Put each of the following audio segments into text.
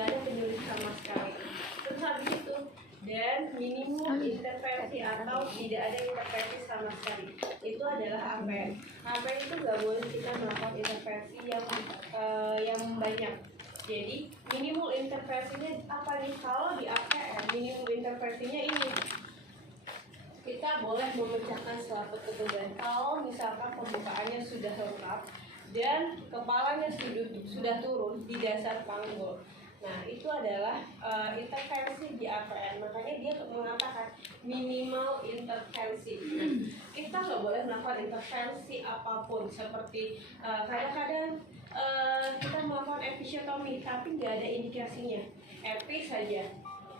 nggak ada penyulit sama sekali. Terus habis itu dan minimum intervensi atau tidak ada intervensi sama sekali, itu adalah APN. APN itu nggak boleh kita melakukan intervensi yang banyak. Jadi minimum intervensinya apa nih? Kalau di APN minimum intervensinya ini, kita boleh memecahkan selaput ketuban kalau misalkan pembukaannya sudah lengkap dan kepalanya sudah turun di dasar panggul. Nah, itu adalah intervensi di APN. Makanya dia mengatakan minimal intervensi. Kita nggak boleh melakukan intervensi apapun, seperti kadang-kadang kita melakukan episiotomi tapi nggak ada indikasinya, epi saja.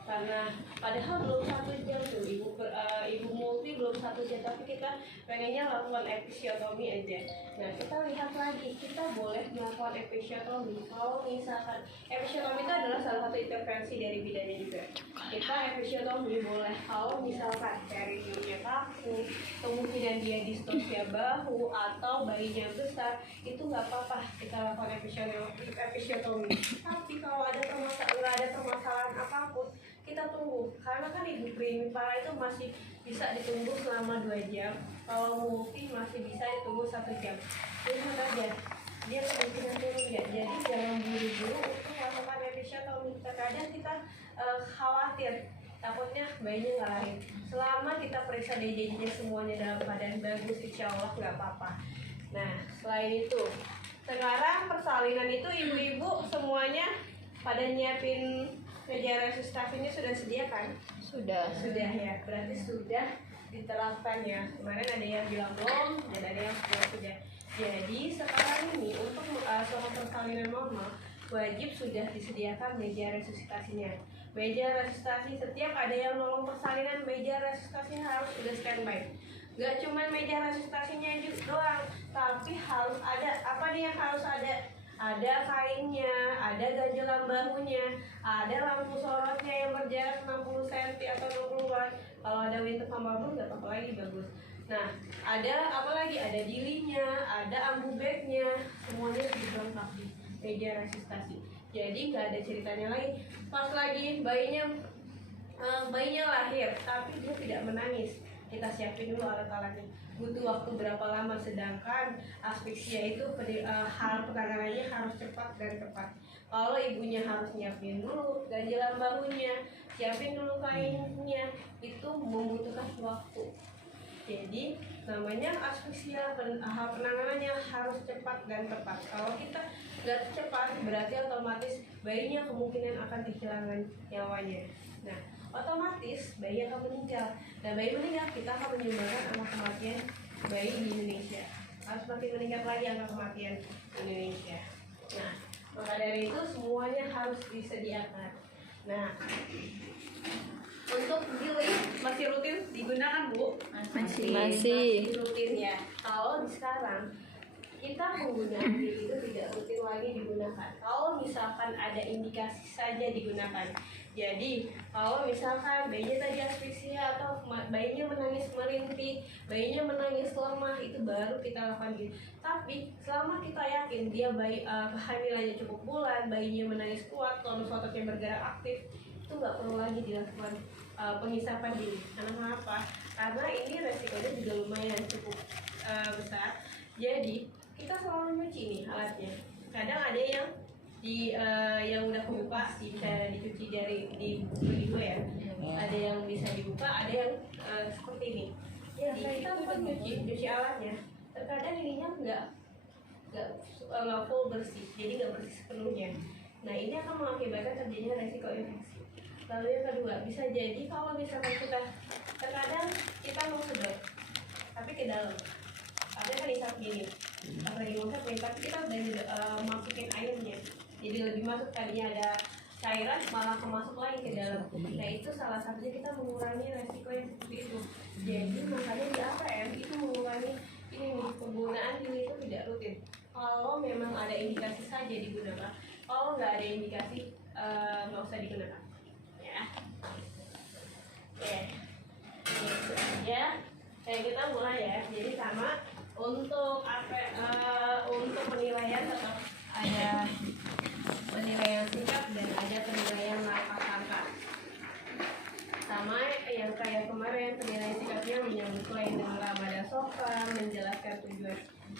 Karena padahal belum 1 jam tuh ibu multi belum 1 jam, tapi kita pengennya lakukan episiotomi aja. Nah, kita lihat lagi, kita boleh melakukan episiotomi kalau misalkan episiotomi itu adalah salah satu intervensi dari bidannya juga. Kita episiotomi boleh kalau misalkan perineumnya kaku, kemungkinan dia distosia bahu atau bayinya besar, itu nggak apa-apa kita lakukan episiotomi. Tapi kalau nggak ada permasalahan apapun, kita tunggu, karena kan ibu primipara itu masih bisa ditunggu selama 2 jam. Kalau multi masih bisa ditunggu 1 jam. Lihat aja dia kemungkinan turun ya. Jadi jangan buru-buru untuk melakukan episiotomi. Terkadang kita khawatir takutnya bayinya nggak lahir. Selama kita periksa DJJ-nya semuanya dalam keadaan bagus, insya Allah nggak apa-apa. Nah, selain itu sekarang persalinan itu ibu-ibu semuanya pada nyiapin meja resusitasinya sudah sediakan? Sudah ya, berarti sudah diterapkan ya. Kemarin ada yang bilang belum dan ada yang sudah. Jadi sekarang ini untuk selama persalinan normal wajib sudah disediakan meja resusitasinya. Meja resusitasi, setiap ada yang nolong persalinan, meja resusitasinya harus sudah standby. Gak cuma meja resusitasinya doang, tapi harus ada, apa nih yang harus ada? Ada kainnya, ada ganjelan bahunya, ada lampu sorotnya yang berjarak 60 cm atau 60 watt. Kalau ada winter bubble nggak apa-apa lagi, bagus. Nah, ada apa lagi? Ada dilinya, ada ambu bagnya, semuanya dilengkap di meja resusitasi. Jadi nggak ada ceritanya lagi. Pas lagi bayinya lahir, tapi dia tidak menangis, kita siapin dulu alat-alatnya. Butuh waktu berapa lama, sedangkan asfiksia itu hal penanganannya harus cepat dan tepat. Kalau ibunya harus nyiapin dulu ganjelan bahunya, siapin dulu kainnya, itu membutuhkan waktu. Jadi namanya asfiksia, penanganannya harus cepat dan tepat. Kalau kita nggak cepat, berarti otomatis bayinya kemungkinan akan kehilangan nyawanya. Nah, otomatis bayi akan meninggal. Nah, bayi meninggal, kita akan menyumbangkan angka kematian bayi di Indonesia. Harus makin meningkat lagi angka kematian di Indonesia. Nah, maka dari itu semuanya harus disediakan. Nah, untuk giling masih rutin digunakan, Bu? Masih rutin ya. Kalau sekarang kita menggunakan giling itu tidak rutin lagi digunakan. Kalau misalkan ada indikasi saja digunakan. Jadi kalau misalkan bayinya tadi asfiksia atau bayinya menangis merintih, bayinya menangis lemah, itu baru kita lakukan gitu. Tapi selama kita yakin dia kehamilannya cukup bulan, bayinya menangis kuat, tonus ototnya bergerak aktif, itu nggak perlu lagi dilakukan penghisapan diri. Karena kenapa? Karena ini resikonya juga lumayan cukup besar. Jadi kita selalu mencuci nih alatnya. Kadang ada yang yang udah kebuka bisa dicuci di buku ya. Ada yang bisa dibuka, ada yang seperti ini. Jadi kita pun cuci alatnya. Terkadang ininya nggak full bersih, jadi nggak bersih sepenuhnya. Nah, ini akan mengakibatkan terjadinya resiko infeksi. Lalu yang kedua, bisa jadi kalau misalkan terkadang kita mau sedot tapi ke dalam, ada kan isap gini, pas lagi ngusap nih, tapi kita udah masukin airnya, jadi lebih masuk, tadinya ada cairan malah kemasuk lagi ke dalam. Nah, itu salah satunya kita mengurangi resiko yang seperti itu. Jadi makanya di APM itu mengurangi ini nih, penggunaan gini itu tidak rutin. Kalau memang ada indikasi saja digunakan, kalau nggak ada indikasi nggak usah digunakan ya. Oke, itu aja. Kita mulai ya. Jadi sama untuk untuk penilaian tetap ada penilaian sikap dan ada penilaian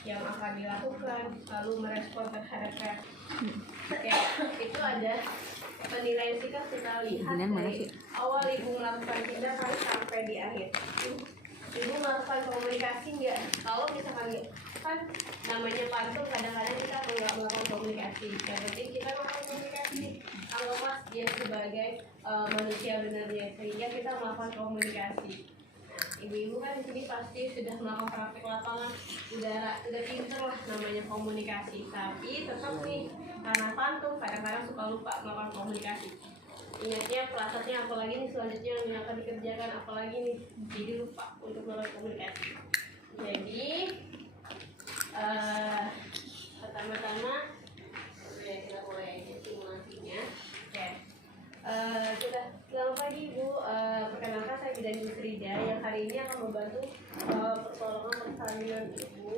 yang akan dilakukan, lalu merespon terhadap reaksi. Oke, itu ada penilaian sikap kita lihat dari awal ibu melakukan tindakan sampai di akhir. Ibu melakukan komunikasi nggak? Kalau misalkan kan namanya pantun, kadang-kadang kita nggak melakukan komunikasi. Yang penting kita melakukan komunikasi. Anggaplah dia sebagai manusia benarnya, sehingga kita melakukan komunikasi. Ibu-ibu kan di sini pasti sudah melakukan praktek lapangan, udah pinter lah namanya komunikasi. Tapi tetap nih, karena pantun kadang-kadang suka lupa melakukan komunikasi. Ingatnya pelatatnya apalagi nih selanjutnya yang akan dikerjakan apalagi nih, jadi lupa untuk melakukan komunikasi. Jadi pertama-tama kita mulai simulasinya. Oke. Sudah, selamat pagi Bu. Perkenalkan saya Bidan Yusrida yang hari ini akan membantu pertolongan persalinan Ibu.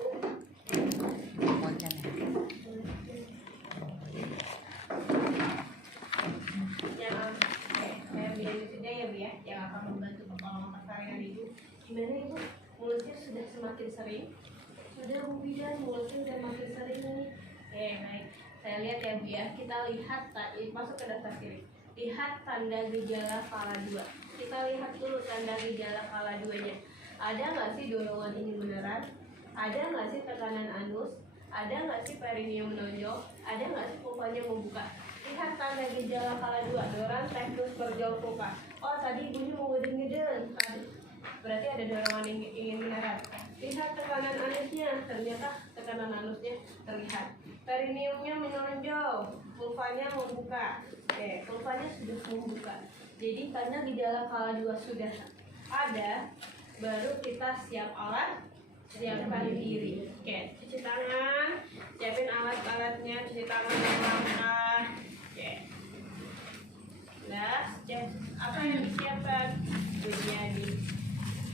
Saya Bidan Yusrida ya Bu ya, yang akan membantu pertolongan persalinan Ibu. Gimana Ibu? Mulutnya sudah semakin sering? Sudah Bu Bidan, mulutnya sudah makin sering nih. Oke, baik. Saya lihat ya Bu ya. Kita lihat masuk ke daftar kiri. Lihat tanda gejala fala 2. Kita lihat dulu tanda gejala fala 2-nya. Ada nggak sih dorongan ini beneran? Ada nggak sih tekanan anus? Ada nggak sih perineum menonjol? Ada nggak sih pupanya membuka? Lihat tanda gejala fala 2. Doran teknus berjol pupa. Oh, tadi ibunya mau ngeden-ngeden. Berarti ada dorongan yang ingin beneran. Lihat tekanan anusnya. Ternyata tekanan anusnya terlihat. Perineumnya menonjol. Pulpanya membuka. Pulpanya sudah membuka. Jadi tanda gejala fala 2 sudah ada, baru kita siap alat, siapkan diri. Oke, cuci tangan, siapin alat-alatnya, cuci tangan yang langkah. Oke. Nah, apa yang disiapkan? Jadi.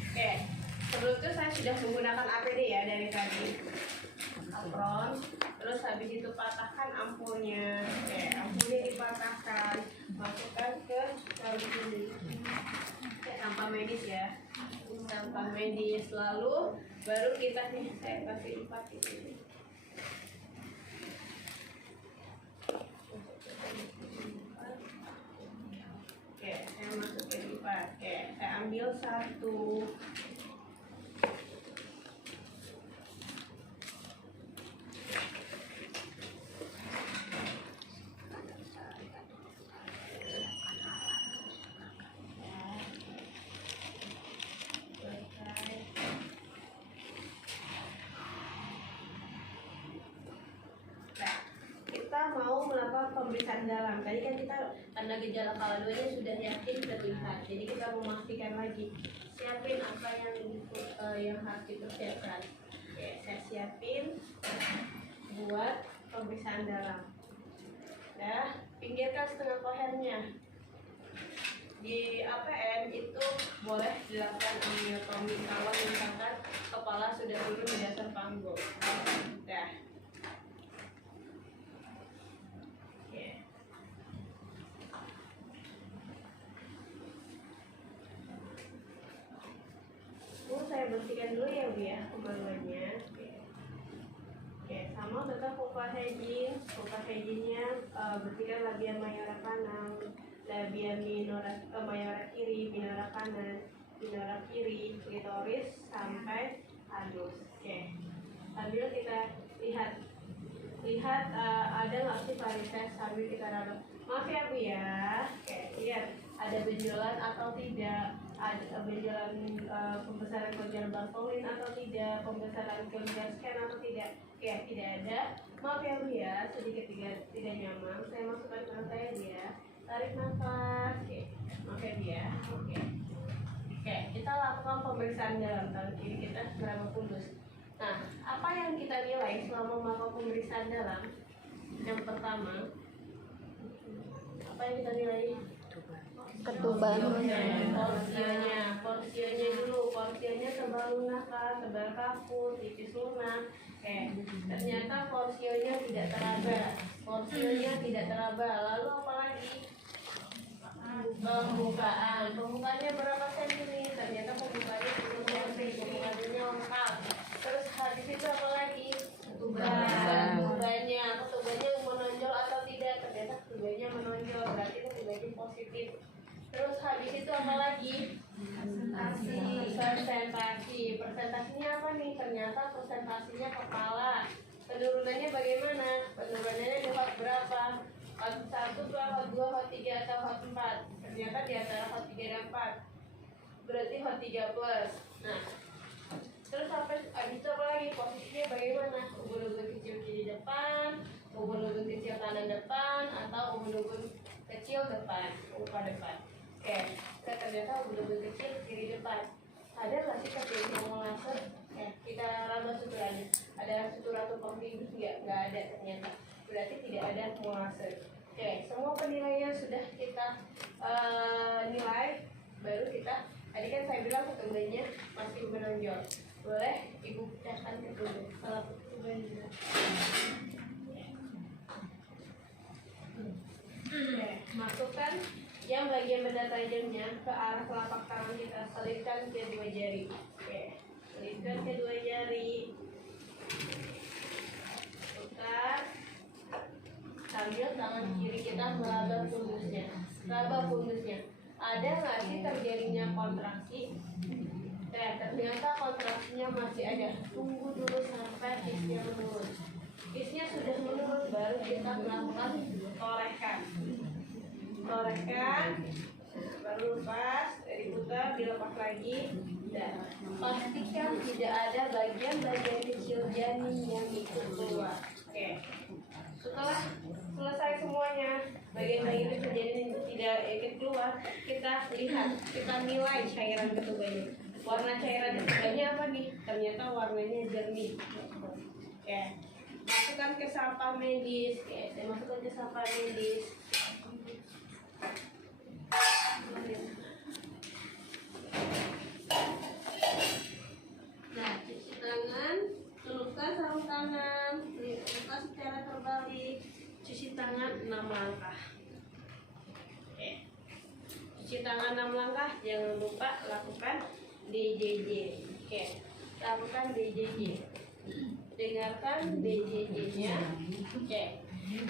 Oke, sebelum itu saya sudah menggunakan APD ya dari tadi. Apron, terus habis itu patahkan ampulnya. Oke, ampulnya dipatahkan, masukkan ke dalam sini. Sampah medis ya, sampah medis. Lalu baru kita nih, saya kasih 4 ini. Oke, saya masukin 4. Oke, saya ambil 1. Mau melakukan pemeriksaan dalam. Tadi kan kita tanda gejala fala 2-nya sudah yakin terlihat. Jadi kita memastikan lagi. Siapin apa yang harus dipersiapkan. Oke, saya siapin buat pemeriksaan dalam. Ya, pinggirkan setengah kohernya. Di APM itu boleh dilakukan amiotomi kalau misalkan kepala sudah turun di dasar panggul. Dah. Saya bersihkan dulu ya Bu ya kemaluannya. Oke, sama tetap pulpa hygiene-nya bersihkan labia mayora kanan, labia minora mayora kiri, minora kanan, minora kiri, klitoris sampai anus. Oke, sambil kita lihat ada nggak sih varises sambil kita raba. Maaf ya Bu ya. Oke, lihat ada benjolan atau tidak, ada benjolan pembesaran kelenjar Bartholin atau tidak, pembesaran kelenjar scan atau tidak. Oke, tidak ada. Maaf ya Bu ya, sedikit tidak nyaman. Saya masukkan ke saya ya. Tarik nafas. Oke, maaf ya Bu ya. Oke, kita lakukan pemeriksaan dalam tangan kiri kita berapa pundus. Nah, apa yang kita nilai selama melakukan pemeriksaan dalam? Yang pertama, apa yang kita nilai? Ketuban. Porsionya dulu. Porsionya tebal lunak kah, tebal kaku, tipis lunak. Ternyata porsionya tidak teraba. Lalu apa lagi? Pembukaannya berapa senti? Ternyata pembukaannya 10 cm. Pembukaannya lengkap. Terus habis itu apa lagi? ketubanya menonjol atau tidak, ternyata ketubanya menonjol, berarti itu ketubanya positif. Terus habis itu apa lagi? Persentasinya apa nih? Ternyata persentasinya kepala. Penurunannya bagaimana? Penurunannya di hot berapa? Hot 1, hot 2, hot 3, atau hot 4? Ternyata di antara hot 3 dan 4. Berarti hot 3 plus. Nah, terus habis itu apa lagi? Posisinya bagaimana? Ubun-ubun kecil kiri depan, ubun-ubun kecil kanan depan, atau ubun-ubun kecil depan, umpan depan. Oke, ternyata ubun-ubun kecil kiri depan. Ada nggak sih teknik yang langsung? Kita raba suturanya. Ada sutura tumpang tindih nggak? Nggak ada ternyata. Berarti tidak ada molase. Oke, semua penilaian sudah kita nilai. Baru kita, tadi kan saya bilang ketubanya masih menonjol. Boleh ibu pecahkan ketubanya. Kalau ketubanya. Oke, masukkan yang bagian benda tajamnya ke arah telapak tangan kita, selipkan kedua jari. Oke, selipkan kedua jari. Putar. Sambil tangan kiri kita meraba pundusnya. Raba pundusnya. Ada nggak sih terjadinya kontraksi? Ternyata kontraksinya masih ada. Tunggu dulu sampai isnya menurun. Isnya sudah menurun, baru kita melakukan torehkan. Torehkan, baru lepas, diputar, dilepas lagi. Dan pastikan tidak ada bagian-bagian kecil janin yang ikut keluar. Oke. Setelah selesai semuanya, bagian-bagian kecil janin itu tidak ikut keluar, kita lihat, kita nilai cairan ketubanya. Warna cairan ketubanya apa nih? Ternyata warnanya jernih. Oke. Masukkan ke sampah medis. Oke, saya masukkan ke sampah medis. Nah, cuci tangan, celupkan sarung tangan, buka secara terbalik, cuci tangan 6 langkah. Oke. Cuci tangan 6 langkah, jangan lupa lakukan DJJ. Oke, lakukan DJJ. Dengarkan DJJ-nya. Oke.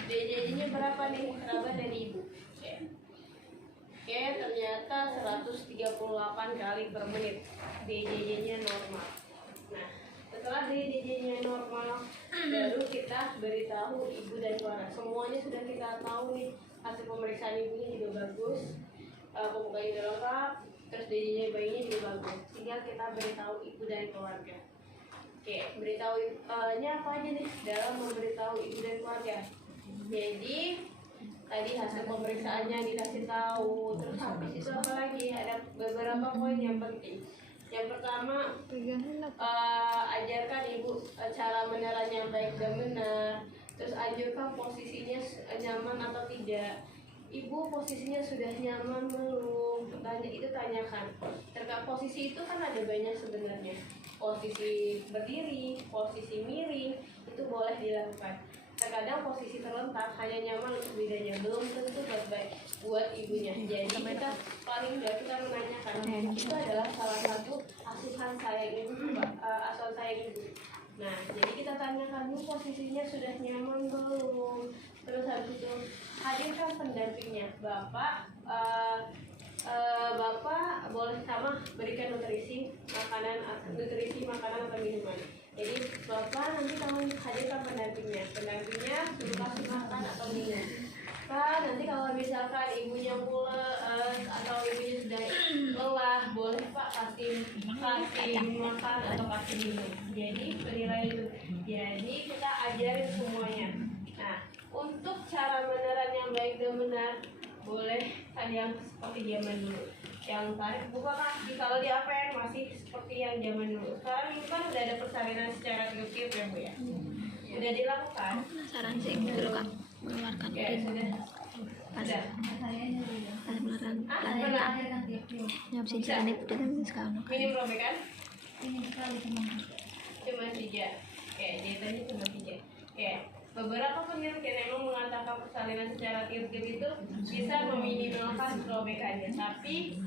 DJJ-nya berapa nih? Kerabat dari ibu. Oke. Oke, ternyata 138 kali per menit. DJJ-nya normal. Nah, setelah DJJ-nya normal, baru kita beritahu ibu dan keluarga. Semuanya sudah kita tahu nih. Hasil pemeriksaan ibunya juga bagus, pembukanya udah lengkap, terus DJJ bayinya juga bagus. Tinggal kita beritahu ibu dan keluarga. Oke, beritahu apa aja nih dalam memberitahu ibu dan keluarga. Jadi tadi hasil pemeriksaannya dikasih tahu, terus habis itu apa lagi? Ada beberapa poin yang penting. Yang pertama, ajarkan ibu cara menelan yang baik dan benar. Terus anjurkan posisinya nyaman atau tidak. Ibu posisinya sudah nyaman belum? Tanyakan. Terkait posisi itu kan ada banyak sebenarnya. Posisi berdiri, posisi miring, itu boleh dilakukan. Terkadang posisi terlentang hanya nyaman untuk bidanya, belum tentu baik buat ibunya. Jadi kita paling nggak kita menanyakan, itu adalah salah satu asuhan sayang ibu, asuhan sayang ibu. Nah, jadi kita tanyakan dulu posisinya sudah nyaman belum. Terus habis itu hadirkan pendampingnya, bapak. Bapak boleh sama berikan nutrisi makanan atau minuman. Jadi bapak nanti kalau hadirkan pendampingnya suruh kasih makan atau minum. Pak, nanti kalau misalkan ibunya mules atau ibunya sudah lelah, boleh Pak kasih makan atau kasih minum. Jadi penilaian itu. Jadi kita ajarin semuanya. Nah, untuk cara menelan yang baik dan benar, boleh yang seperti zaman dulu. Yang tarik buka kaki, kalau di APN masih seperti yang zaman dulu. Sekarang ini kan udah ada persalinan secara tiup-tiup ya Bu ya. Sudah dilakukan. Saran sih dulu Kak mengeluarkan sudah. Mengeluarkan yang bisa jalan itu dengan sekarang. Minim robekan? Minim sekali cuma 3. Oke, dietanya cuma 3. Oke. Beberapa penelitian memang mengatakan persalinan secara tiup-tiup itu bisa meminimalkan robekannya, tapi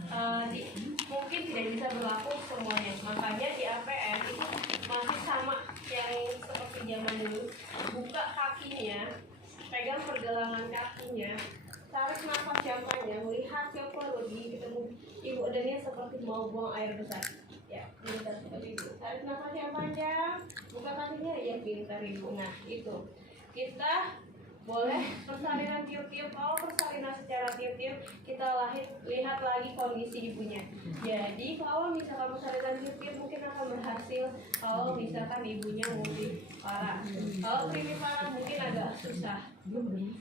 mungkin tidak bisa berlaku semuanya. Makanya di APN itu masih sama yang seperti zaman dulu. Buka kakinya, pegang pergelangan kakinya, tarik nafas yang panjang, lihat ke perut, ketemu ibu dannya seperti mau buang air besar. Ya, pintar seperti itu. Tarik nafas yang panjang, buka kakinya, ya pintar ibu. Nah, itu kita boleh persalinan tiup-tiup. Kalau persalinan secara tiup-tiup, kita lihat lagi kondisi ibunya. Jadi kalau misalkan persalinan tiup-tiup mungkin akan berhasil kalau misalkan ibunya multipara. Kalau primipara mungkin agak susah.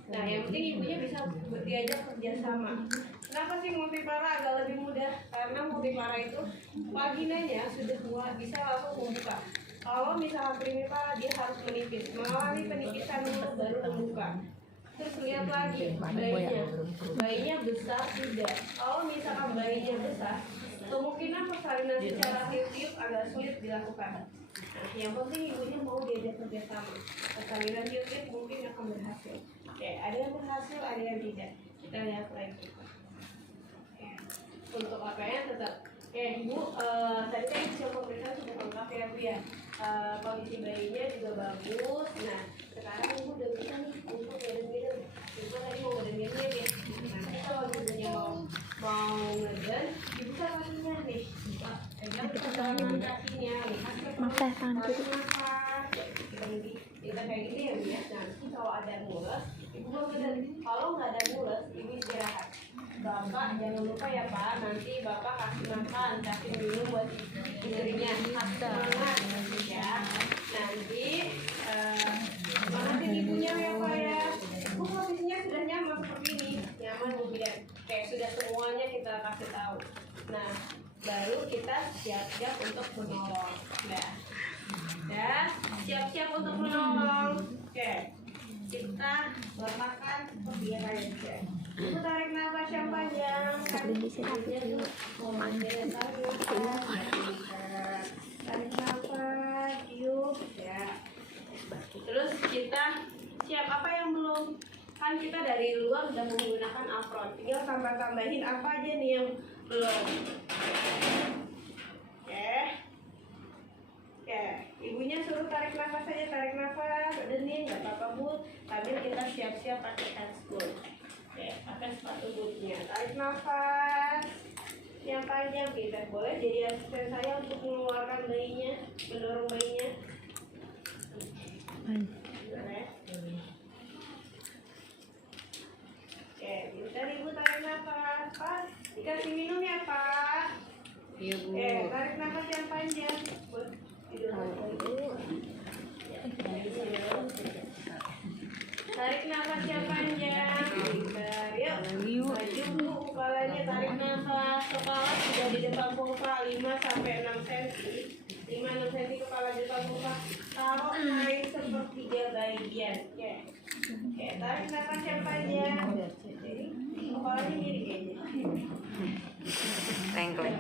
Nah, yang penting ibunya bisa diajak kerjasama. Kenapa sih multipara agak lebih mudah? Karena multipara itu vaginanya sudah bisa langsung membuka. Kalau misalkan primipara dia harus menipis, melalui penipisan dulu baru membuka. Terus lihat lagi bayinya besar tidak. Kalau misalkan bayinya besar, kemungkinan persalinan secara tiup-tiup agak sulit dilakukan. Nah, yang penting ibunya mau diajak kerjasama. Persalinan tiup-tiup mungkin akan berhasil. Oke, ada yang berhasil, ada yang tidak. Kita lihat lagi. Oke. Untuk APN tetap. Oke, Bu, tadi kan hasil pemeriksaan sudah lengkap ya, Bu ya. Kondisi bayinya juga bagus. Nah, sekarang Ibu udah bisa nih untuk ngeden-ngeden. Ibu tadi mau ngeden-ngeden ya. Nanti kalau ibunya mau ngeden, dibuka kakinya nih. Pegang kakinya, lihat ke perut, tarik nafas. Kita kayak gini ya, Bu ya. Nanti kalau ada mules, Ibu mau ngeden. Kalau nggak ada mules, Ibu istirahat. Bapak jangan lupa ya Pak, nanti Bapak kasih makan, kasih minum buat istrinya. Semangat ya. Nanti semangatin ibunya ya Pak ya. Bu, posisinya sudah nyaman seperti ini, nyaman Bu Bidan. Kayak sudah semuanya kita kasih tahu. Nah, baru kita siap-siap untuk menolong. Dah, siap-siap untuk menolong. Oke, kita letakkan perbiaran aja. Ibu tarik nafas yang panjang. Tarik nafas, tiup ya. Terus kita siap. Apa yang belum? Kan kita dari luar sudah menggunakan apron. Tinggal tambahin apa aja nih yang belum. Oke, ibunya suruh tarik nafas aja, tarik nafas, denin, nggak apa-apa Bu. Sambil kita siap-siap pakai handscoot. Oke, pakai sepatu bootnya. Tarik nafas yang panjang. Kita boleh jadi asisten saya untuk mengeluarkan bayinya, mendorong bayinya. Oke, pintar Ibu tarik nafas. Pak, dikasih minum ya Pak. Iya Bu. Tarik nafas yang panjang. Tarik nafas yang panjang. Yuk, maju Bu kepalanya, tarik nafas. Kepala sudah di depan pungpa 5-6 cm. 5-6 cm kepala di depan pungpa. Taruh naik sepertiga bagian. Oke, tarik nafas yang panjang. Jadi kepalanya miring kayaknya. Tengkleng.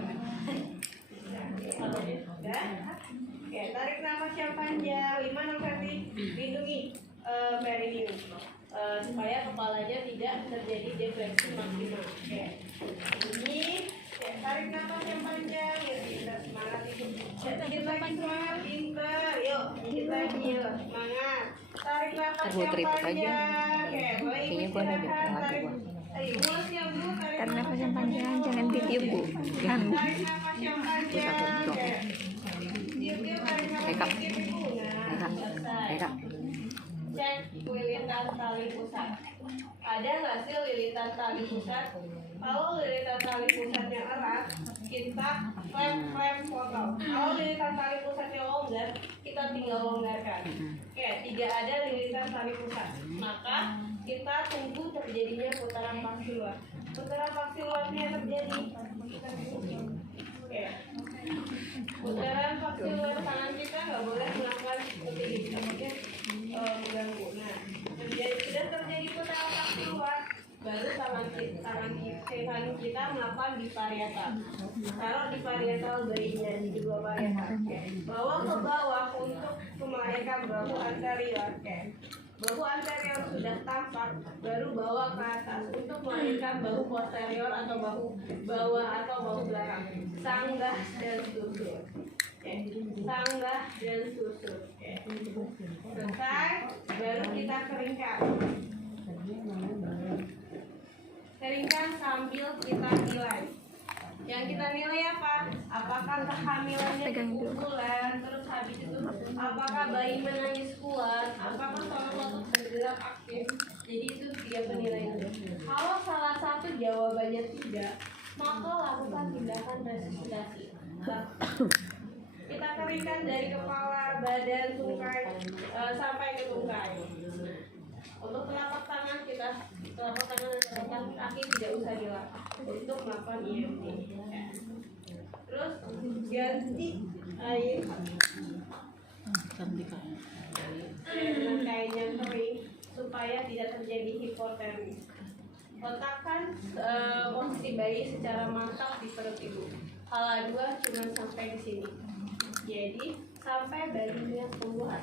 Oke, tarik nafas yang panjang 5-6 cm. Lindungi perineum supaya kepalanya tidak terjadi defleksi maksimal. Oke, ini tarik nafas yang panjang. Ya, pintar, semangat itu. Dikit lagi semangat, pintar. Yuk, dikit lagi yuk, semangat. Tarik nafas yang panjang. Oke, boleh Ibu istirahat. Tarik. Ayo, mulai siap Bu. Tarik nafas yang panjang, jangan ditiup Bu. Kan. Tarik nafas yang panjang. Tiup-tiup tarik nafas yang Ibu. Nah, selesai. Cek lilitan tali pusat. Ada nggak sih lilitan tali pusat? Kalau lilitan tali pusatnya erat, kita klep potong. Kalau lilitan tali pusatnya longgar, kita tinggal longgarkan. Oke, tidak ada lilitan tali pusat, maka kita tunggu terjadinya putaran paksiluar. Putaran paksiluarnya terjadi. Oke. Putaran paksiluar tangan kita nggak boleh melakukan seperti ini, takutnya mengganggu. Nah, sudah terjadi putaran paksiluar, baru tangan kita melakukan diparietal. Taruh di parietal bayinya di dua parietal. Bawa ke bawah untuk melahirkan bahu anterior. bahu anterior sudah tampak, baru bawa ke atas untuk melahirkan bahu posterior atau bahu bawah atau bahu belakang. Sanggah dan susur. Sanggah dan susur. Selesai, baru kita keringkan. Keringkan sambil kita nilai. Yang kita nilai apa? Apakah kehamilannya cukup bulan, terus habis itu apakah bayi menangis kuat, apakah otot bergerak aktif. Jadi itu 3 penilaian. Kalau salah satu jawabannya tidak, maka lakukan tindakan resusitasi. Kita keringkan dari kepala, badan, tungkai sampai ke tungkai. Untuk telapak tangan telapak tangan dan telapak kaki tidak usah dilapak untuk melakukan IMT. Terus ganti air dengan kain yang kering supaya tidak terjadi hipotermi. Letakkan posisi bayi secara mantap di perut ibu. Kala 2 cuma sampai di sini. Jadi sampai bayinya keluar.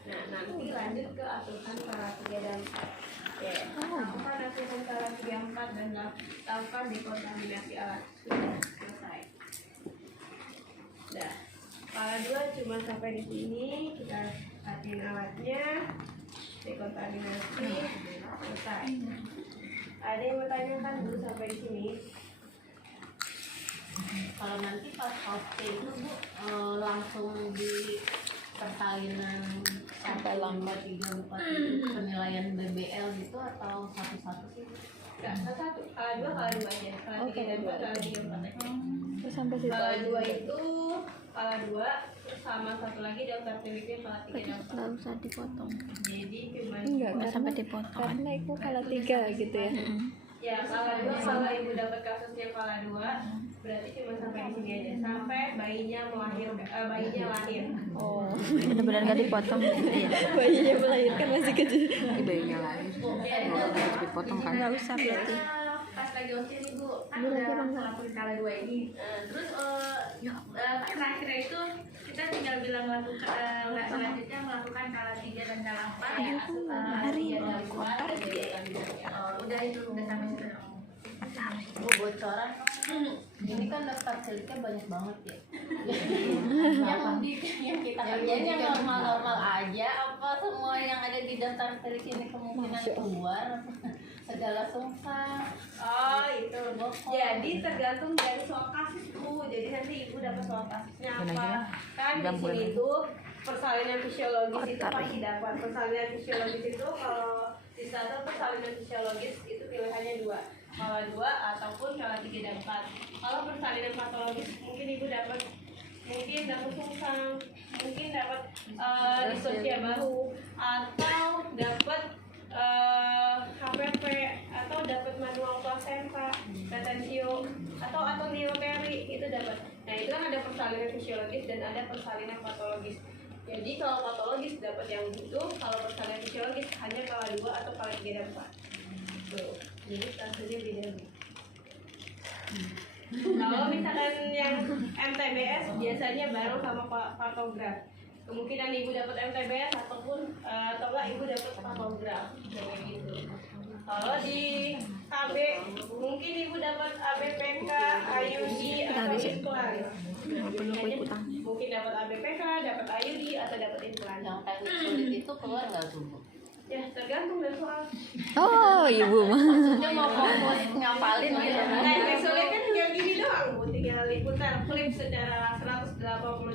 Nah, nanti lanjut ke asuhan kala 3 dan 4. Ya, lakukan asuhan kala 3, 4 dan lakukan dekontaminasi alat. Sudah selesai. Nah, kala 2 cuma sampai di sini. Kita hatiin alatnya, dekontaminasi, selesai. Ada yang bertanyakan dulu sampai di sini? Kalau nanti pas posting itu Bu langsung di persalinan sampai lambat 3, 4 itu penilaian BBL gitu atau satu-satu sih? Enggak, satu. Kala 2 aja. Kala 3 dan 4, kala 3, 4. Sampai situ. Kala 2 itu kala 2 terus sama satu lagi daftar kliniknya kala 3 dan 4. Nggak usah dipotong. Jadi cuma Nggak sampai dipotong. Karena itu kala 3 gitu ya. ya kala 2 kalau ibu dapat kasusnya kala 2 berarti cuma sampai di sini aja sampai bayinya lahir. Oh, Benar-benar nggak dipotong. Iya. bayinya melahirkan masih kecil. Bayinya lahir dipotong kan? Nggak usah berarti. Pas lagi usia nih Bu, kan Ini lagi udah apa enggak? ngelakuin kala 2 ini. Terus terakhir itu kita tinggal bilang selanjutnya melakukan kala 3 dan kala 4 ya. Hari kotor udah itu udah sampai situ. Bu, bocoran ini kan daftar kliniknya banyak banget ya. yang kita kerjain yang normal-normal aja apa semua yang ada di daftar klik ini kemungkinan keluar segala sungsang. Oh itu. Jadi tergantung dari soal kasus Bu. Jadi nanti ibu dapat soal kasusnya apa. Kan di sini itu persalinan fisiologis itu pasti dapat. Persalinan fisiologis itu kalau di sana persalinan fisiologis itu pilihannya 2. Kala 2 ataupun kala 3 dan 4. Kalau persalinan patologis mungkin ibu dapat sungsang, mungkin dapat distosia bahu atau dapat HPV atau dapat manual placenta, retensio atau neoperi itu dapat. Nah itu kan ada persalinan fisiologis dan ada persalinan patologis. Jadi kalau patologis dapat yang itu, kalau persalinan fisiologis hanya kala 2 atau kala 3 dan 4. Tuh, jadi kasusnya beda. Kalau misalkan yang MTBS biasanya baru sama patograf. Kemungkinan ibu dapat MTBS ataupun atau enggak ibu dapat patograf kayak gitu. Kalau di KB mungkin ibu dapat ABPK, IUD atau implan. Mungkin dapat ABPK, dapat IUD atau dapat implan. Yang teknik sulit itu keluar nggak tuh Bu? Ya tergantung dari soal. Oh, ibu mah. Dia mau fokus ngapalin gitu. Teknik sulit kan tinggal gini doang Bu, tinggal diputar flip secara 180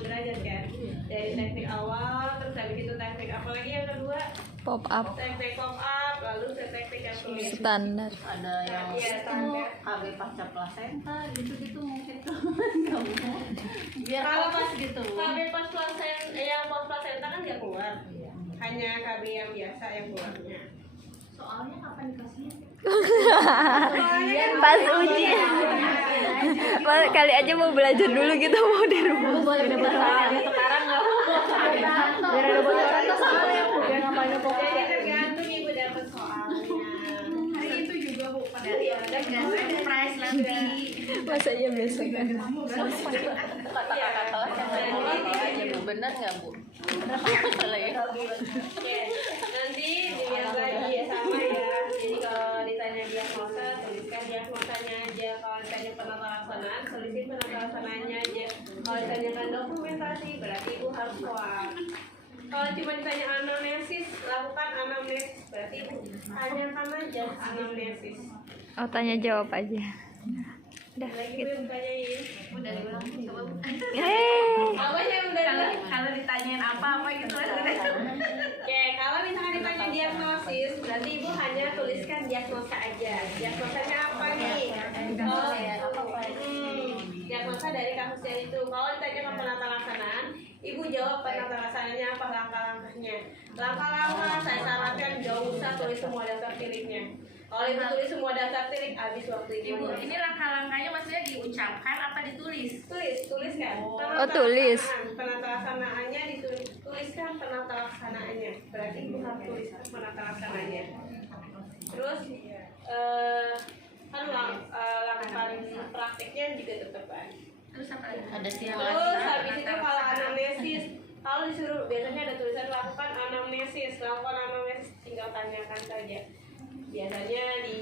derajat kan. Dari teknik awal, terus habis itu teknik apa lagi yang kedua? Pop up Teknik pop up, lalu teknik yang sulit. standar. Ada yang Iya, standar. KB pasca plasenta gitu mungkin tuh kamu biar Kalau fokus gitu. KB pas placenta, yang pas placenta kan nggak keluar. Hanya KB yang biasa yang keluarnya. Soalnya kapan dikasihnya? Pas ujian. Kali aja mau belajar dulu gitu mau di rumah. Boleh sekarang nggak mau. Biar ada bocoran tuh soalnya biar ngapain Jadi tergantung ibu dapat soalnya. Hari itu juga Bu pada tergantung price nanti. masa iya biasa kan. kata kakak kelas yang aja Bu, benar nggak Bu? Salah ya? Oke, nanti dilihat lagi ya sama ya. Jadi kalau ditanya diagnosa, tuliskan diagnosanya aja. Kalau ditanya penata laksanaan, tulisin penata laksanaannya aja. Kalau ditanyakan dokumentasi, berarti ibu harus swab. Kalau cuma ditanya anamnesis, lakukan anamnesis. Berarti ibu tanyakan aja anamnesis. Oh, tanya jawab aja. Udah Lagi gitu. ibu tanyain. Udah diulang coba Bu. Apa yang udah diulang? Kalau ditanyain apa gitu kan udah. Oke, kalau misalnya ditanya diagnosis, berarti ibu hanya tuliskan diagnosa aja. Diagnosanya apa nih? Diagnosa dari kasusnya itu. Kalau ditanya penata laksanaan, ibu jawab penata laksananya apa, langkah-langkahnya. Langkah-langkah saya sarankan jauh usah tulis semua daftar tiliknya. Kalau ibu tulis semua daftar tilik, habis waktu ibu. Ibu, ini langkah-langkahnya maksudnya diucapkan apa ditulis? Tuliskan. Oh, tulis. Penata laksanaannya tuliskan penata laksanaannya. Berarti ibu harus tuliskan penata laksanaannya. Terus kan lakukan prakteknya juga tetap kan. Terus apa lagi? Ada simulasi. Terus habis itu kalau anamnesis, kalau disuruh biasanya ada tulisan lakukan anamnesis, tinggal tanyakan saja. Biasanya di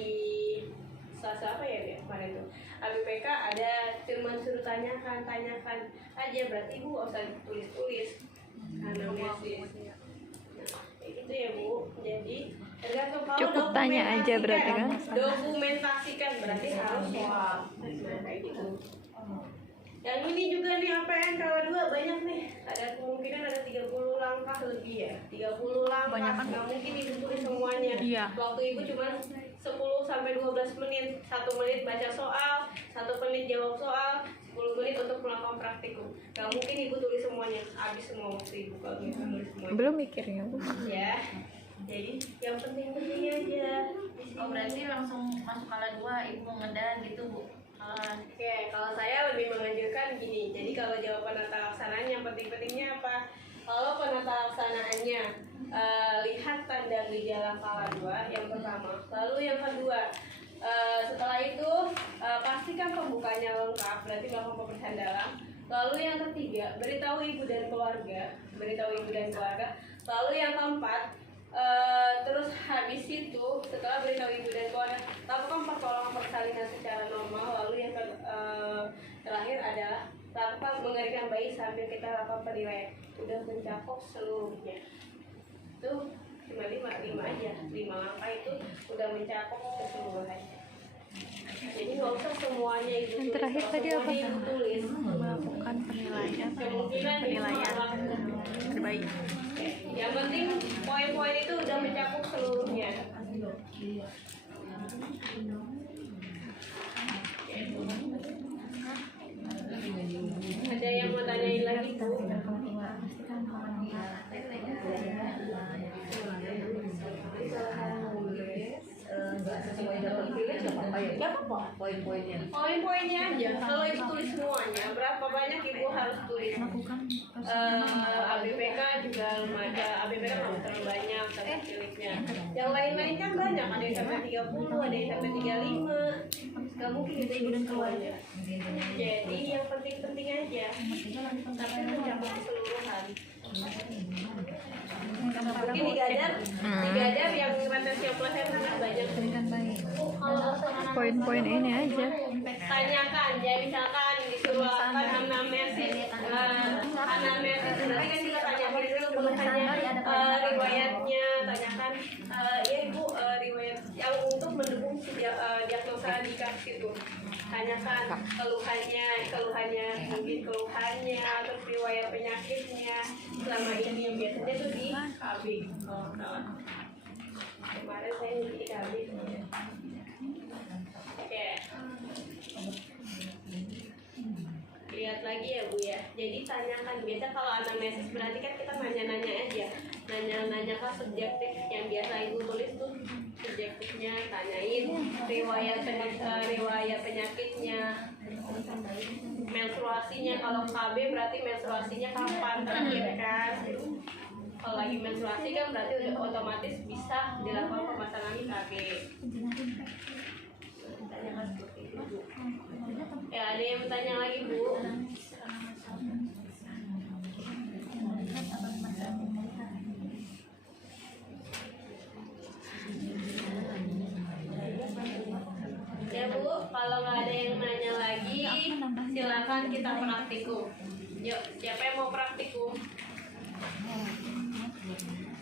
apa ya kemarin tuh ABPK ada cuma suruh tanyakan aja, berarti ibu nggak usah tulis anamnesis. Nah, kayak gitu ya Bu. Jadi tergantung kalau Cukup tanya aja berarti kan? Dokumentasikan berarti harus swab. Nah, kayak gitu. Yang ini juga nih APN kalau 2 banyak nih. Ada kemungkinan ada 30 langkah lebih ya. 30 langkah. Nggak mungkin ibu tulis semuanya. Iya. Waktu ibu cuma 10 sampai 12 menit. 1 menit baca soal, 1 menit jawab soal, 10 menit untuk melakukan praktikum. Nggak mungkin ibu tulis semuanya. Habis semua waktu ibu kalau ibu tulis semuanya. Belum mikirnya, Bu. Ya. Jadi yang penting-penting aja. Oh, berarti langsung masuk kala 2 ibu ngedan gitu Bu. Oke, kalau saya lebih menganjurkan gini. Jadi kalau jawaban penata laksanaan yang penting-pentingnya apa? Kalau penata laksanaannya lihat tanda gejala kala 2 yang pertama. Lalu yang kedua, setelah itu pastikan pembukanya lengkap, berarti melakukan pemeriksaan dalam. Lalu yang ketiga, beritahu ibu dan keluarga. Lalu yang keempat, terus habis itu setelah beritahu ibu dan keluarga, lakukan pertolongan persalinan secara normal. Lalu yang terakhir adalah lakukan mengerikan bayi sambil kita lakukan penilaian. Udah mencakup seluruhnya. Itu cuma 5 aja, 5 langkah itu udah mencakup keseluruhan. Jadi nggak usah semuanya ibu tulis. Yang terakhir tadi apa? Ibu tulis. Melakukan penilaian Penilaian terbaik. yang penting poin-poin itu udah mencakup seluruhnya. Ada yang mau tanyain lagi Bu? Poin-poinnya aja. Kalau ibu tulis semuanya, berapa banyak ibu harus tulis? ABPK juga ada. ABPK nggak terlalu banyak tapi tiliknya. Yang lain-lain kan banyak. Ada yang sampai 30, ada yang sampai 35. Gak mungkin itu ibu dan keluarga. Jadi yang penting-penting aja. Tapi mencakup keseluruhan. Mungkin digadar yang ratio plusnya sangat banyak. Poin-poin ini aja. Tanyakan, ya misalkan disuruh lakukan anamnesis, anamnesis berarti kan kita tanyakan dulu keluhannya, riwayatnya, tanyakan ya ibu riwayat yang untuk mendukung si diagnosa di kasus itu. Tanyakan keluhannya, mungkin keluhannya, terus riwayat penyakitnya selama ini biasanya tuh di KB. Kemarin saya di KB. Oke. Lihat lagi ya Bu ya. Jadi tanyakan, biasa kalau anamnesis berarti kan kita nanya-nanya aja. Nanya-nanya kan subjektif, yang biasa ibu tulis tuh subjektifnya, tanyain riwayat penyakitnya, menstruasinya. Kalau KB berarti menstruasinya kapan terakhir kan. Kalau lagi menstruasi kan berarti udah otomatis bisa dilakukan pemasangan KB. Tanyakan seperti itu Bu. Ya ada yang bertanya lagi Bu? Ya Bu, kalau nggak ada yang nanya lagi, silakan kita praktikum. Yuk, siapa yang mau praktikum?